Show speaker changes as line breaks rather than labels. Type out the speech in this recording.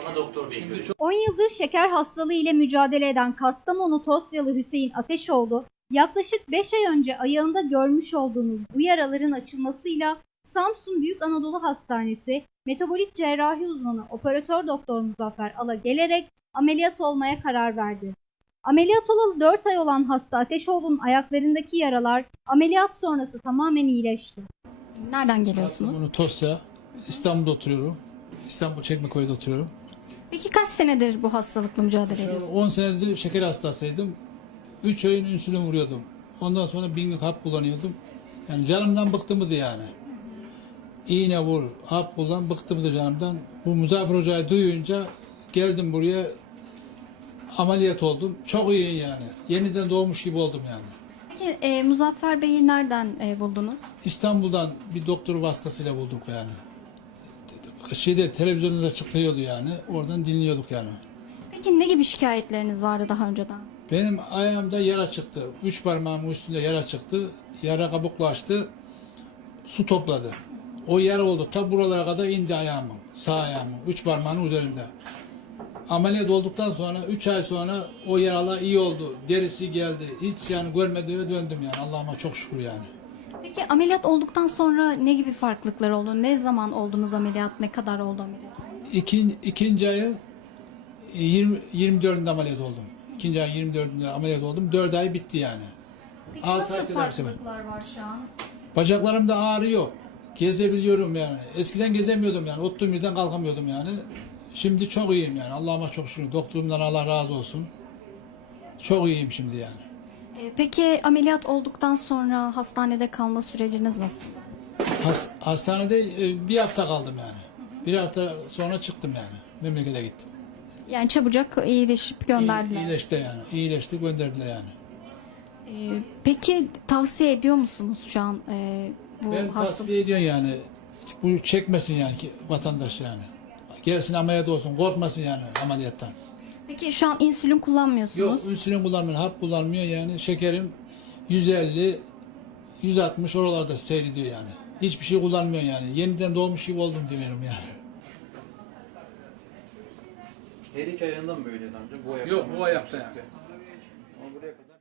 sonra doktor bey görüyor.
10 yıldır şeker hastalığı ile mücadele eden Kastamonu Tosyalı Hüseyin Ateşoğlu, yaklaşık 5 ay önce ayağında görmüş olduğunuz bu yaraların açılmasıyla Samsun Büyük Anadolu Hastanesi metabolik cerrahi uzmanı operatör doktor Muzaffer Al'a gelerek ameliyat olmaya karar verdi. Ameliyat olalı 4 ay olan hasta Ateşoğlu'nun ayaklarındaki yaralar ameliyat sonrası tamamen iyileşti.
Nereden geliyorsunuz?
Kastamonu, Tosya, İstanbul'da oturuyorum. İstanbul Çekmeköy'de oturuyorum.
Peki kaç senedir bu hastalıkla mücadele ediyorsunuz?
10 senedir şeker hastasıydım. 3 öğün insülin vuruyordum. Ondan sonra binlik hap kullanıyordum. Yani canımdan bıktımdı yani. İğne vur, hap kullan, bıktımdı canımdan. Bu Muzaffer Hoca'yı duyunca geldim buraya, ameliyat oldum. Çok iyi yani. Yeniden doğmuş gibi oldum yani.
Peki Muzaffer Bey'i nereden buldunuz?
İstanbul'dan bir doktor vasıtasıyla bulduk yani. Televizyonda da çıkıyordu yani. Oradan dinliyorduk yani.
Peki ne gibi şikayetleriniz vardı daha önceden?
Benim ayağımda yara çıktı. 3 parmağımın üstünde yara çıktı. Yara kabuklaştı. Su topladı. O yara oldu. Ta buralara kadar indi ayağımın. Sağ ayağımın. 3 parmağının üzerinde. Ameliyat olduktan sonra 3 ay sonra o yaralar iyi oldu. Derisi geldi. Hiç yani görmediğime döndüm yani. Allah'ıma çok şükür yani.
Peki ameliyat olduktan sonra ne gibi farklılıklar oldu? Ne zaman oldunuz ameliyat? Ne kadar oldu ameliyat?
İkinci ayın 24'ünde ameliyat oldum. İkinci ayın 24'ünde ameliyat oldum. 4 ay bitti yani.
Peki
6
nasıl
ay tedavisi var.
farklılıklar var şu an?
Bacaklarımda ağrı yok. Gezebiliyorum yani. Eskiden gezemiyordum yani. Oturduğum yerden kalkamıyordum yani. Şimdi çok iyiyim yani. Allah'ıma çok şükür. Doktorumdan Allah razı olsun. Çok iyiyim şimdi yani.
Peki ameliyat olduktan sonra hastanede kalma süreciniz nasıl?
Hastanede bir hafta kaldım yani. Bir hafta sonra çıktım yani. Memlekete gittim.
Yani çabucak iyileşip gönderdiler.
İyileşti yani. İyileşti, gönderdiler yani.
Peki tavsiye ediyor musunuz şu an bu
Ben
hastalık?
tavsiye ediyorum yani. Bu çekmesin yani ki vatandaş yani. Gelsin ameliyat olsun. Korkmasın yani ameliyattan.
Peki şu an insülin kullanmıyorsunuz.
Yok, insülin kullanmıyor, hap kullanmıyor yani. Şekerim 150, 160 oralarda seyrediyor yani. Hiçbir şey kullanmıyor yani. Yeniden doğmuş gibi oldum diyorum yani.
Her iki ayağında mı böyleydi amca? Bu ayak
Yok,
mı?
bu ayak yani.
Ama buraya kadar.